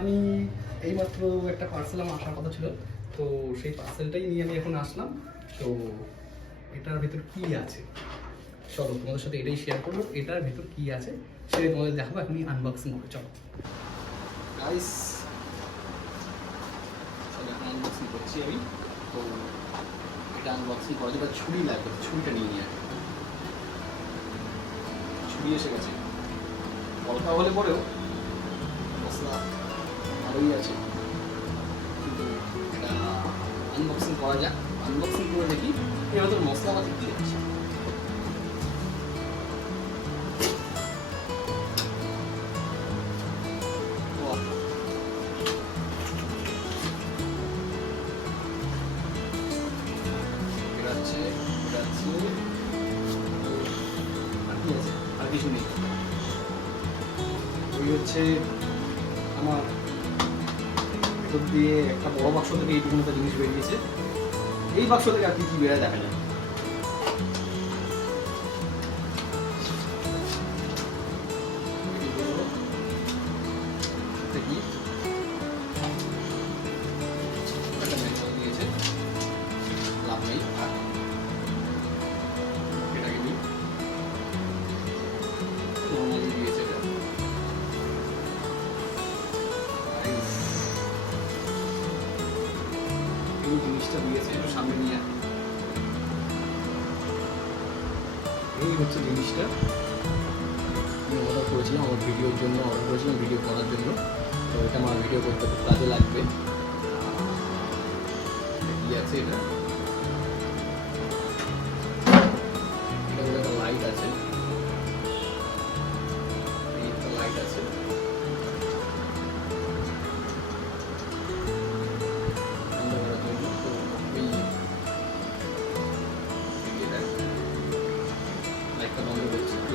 আমি এইমাত্র একটা পার্সেল আমার আসার কথা ছিল, তো সেই পার্সেলটাই নিয়ে আমি এখন আসলাম। তো এটার ভিতর কি আছে চলো তোমাদের সাথে এটাই শেয়ার করবো। এটার ভিতর কি আছে সেটাই তোমাদের দেখাবো, এখনই আনবক্সিং হবে। চলো গাইস, চলো এখন আনবক্সিং করছি আমি। তো এটা আনবক্সিং করা যাবে, ছুরি লাগবে, ছুরিটা নিয়ে নিয়ে ছুরি এসে গেছে। হালকা হলে পরেও মশলা ভালোই আছে, কিন্তু এটা আনবক্সিং করা যাক। আনবক্সিং করে দেখি এর ভেতর মশলাপাতি কী আছে। আর কিছু নেই, ওই হচ্ছে আমার ভেতর দিয়ে একটা বড় বাক্স থেকে এইটুকু একটা জিনিস বেরিয়েছে। এই বাক্স থেকে আর কি কি বেরোয় দেখা যায়। দিয়েছে লাভ নেই, আর এটাকে নিই নর্মালি দিয়েছে। এই জিনিসটা দিয়েছে, একটু সামনে নিয়ে এই হচ্ছে জিনিসটা আমি অর্ডার করেছিলাম, আমার ভিডিওর জন্য অর্ডার করেছিলাম, ভিডিও করার জন্য। তো এটা আমার ভিডিও করতে খুব কাজে লাগবে। কি আছে এটা? একটা লাইট আছে, এই একটা লাইট আছে।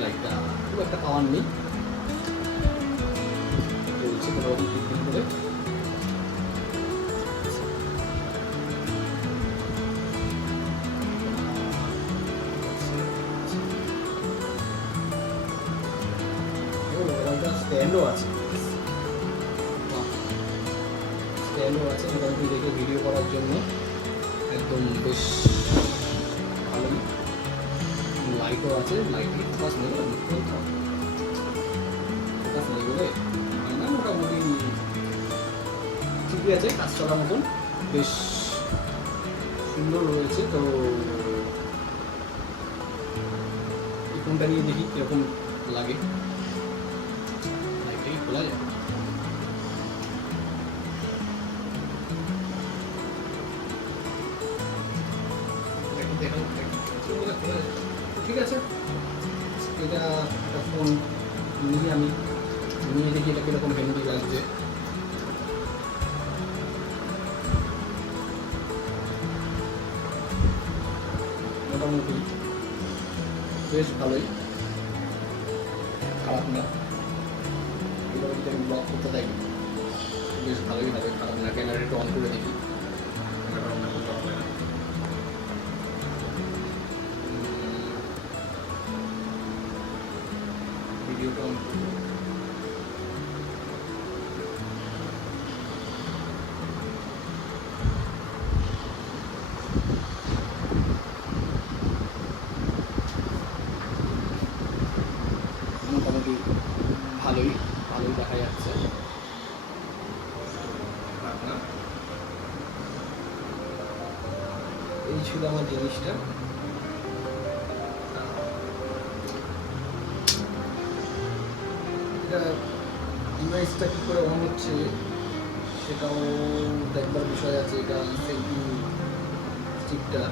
লাইটটা খুব একটা পাওয়ার নেই, চলছে কোনোরকম ঠিক করে। স্ট্যান্ডও আছে, স্ট্যান্ডও আছে মোটামুটি দেখে ভিডিও করার জন্য একদম বেশ ভালোই। লাইটও আছে, লাইটই ফোকাস নেই, ফোকাস নেই বলে না, মোটামুটি ঠিকই আছে, কাজ চলার মতন বেশ সুন্দর রয়েছে। তো এই ফোনটা নিয়ে দেখি কীরকম লাগে। লাইটটাই খোলা যায়, ঠিক আছে। এটা একটা ফোন নিয়ে আমি নিয়ে দেখি এটা কীরকম হেন্ডি লাগছে। মোটামুটি বেশ ভালোই, খারাপ না। এটা যদি আমি ব্লক করতে থাকি বেশ ভালোই হবে, খারাপ না। ক্যামেরাটা অন করে দেখি, ক্যামেরাটা অন করতে হবে না। ভিডিওটা অন করবো, মোটামুটি ভালোই ভালোই দেখা যাচ্ছে। এই ছিল আমার জিনিসটা। এটা ডিভাইসটা কী করে অন হচ্ছে সেটাও দেখবার বিষয় আছে। এটা সেলফি স্টিকটা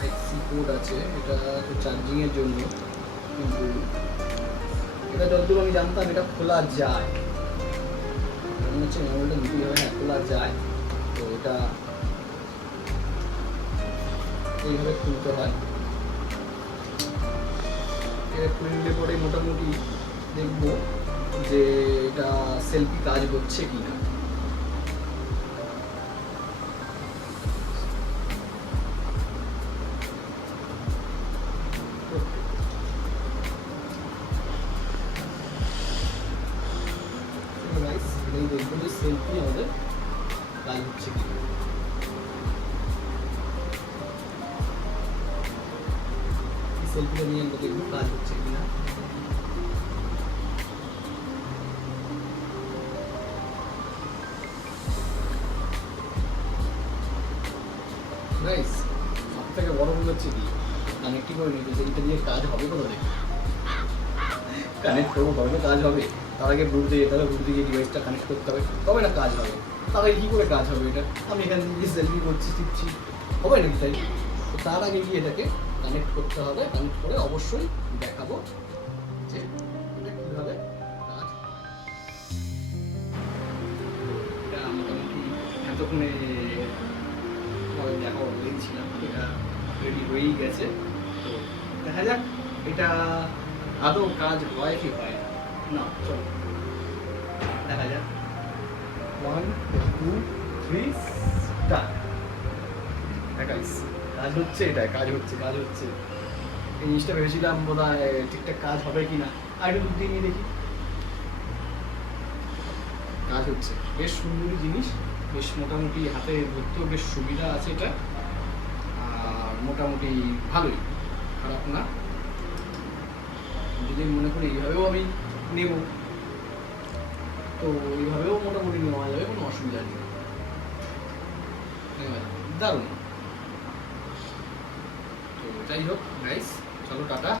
আইসি কোড আছে, এটা তো চার্জিংয়ের জন্য, কিন্তু এটা যতদূর আমি জানতাম এটা খোলা যায়, মনে হচ্ছে মোবাইলটা নিতে হবে না, খোলা যায়। তো এটা এইভাবে খুলতে হয়, এটা খুললে পরে মোটামুটি দেখবো যে এটা সেলফি কাজ করছে কি না। এই দেখবো যে সেলফি আমাদের কাজ হচ্ছে কি সেলফিটা নিয়ে আমরা দেখবো কাজ হচ্ছে কিনা। গাইস সব থেকে বড় ভুল হচ্ছে কি কানেক্টিং করে নিতে এইটা দিয়ে কাজ হবে কোথা থেকে? কানেক্ট করবো তবে তো কাজ হবে। তার আগে ব্লুটুথে যেতে হবে, ব্লুটুথে গিয়ে ডিভাইসটা কানেক্ট করতে হবে, তবে না কাজ হবে। তার আগে কী করে কাজ হবে এটা? আমি এখান থেকে সেলফি করছি টিপছি, হবে নাকি তাই? তো তার আগে গিয়ে এটাকে কানেক্ট করতে হবে, কানেক্ট করে অবশ্যই দেখাবো যে এটা কীভাবে কাজ। এটা মোটামুটি এতক্ষণে দেখা বলেছিলাম, এটা রেডি হয়েই গেছে। তো দেখা যাক এটা আদৌ কাজ হয় কি হয় না। চলো দেখা যাক। 1 2 3 স্টার্ট। কাজ হচ্ছে, এটা কাজ হচ্ছে, কাজ হচ্ছে। এই জিনিসটা ভেবেছিলাম বোধ হয় ঠিকঠাক কাজ হবে কি না, আর একটু দুধ দিয়ে নিয়ে দেখি। কাজ হচ্ছে, বেশ সুন্দরী জিনিস, বেশ মোটামুটি হাতে ধরতেও বেশ সুবিধা আছে এটা, আর মোটামুটি ভালোই, খারাপ না। যদি মনে করি এইভাবেও আমি নেব, তো এইভাবেও মোটামুটি নেওয়া যাবে, কোনো অসুবিধা নেই, দারুণ। তো যাই হোক গাইস, চলো টাটা।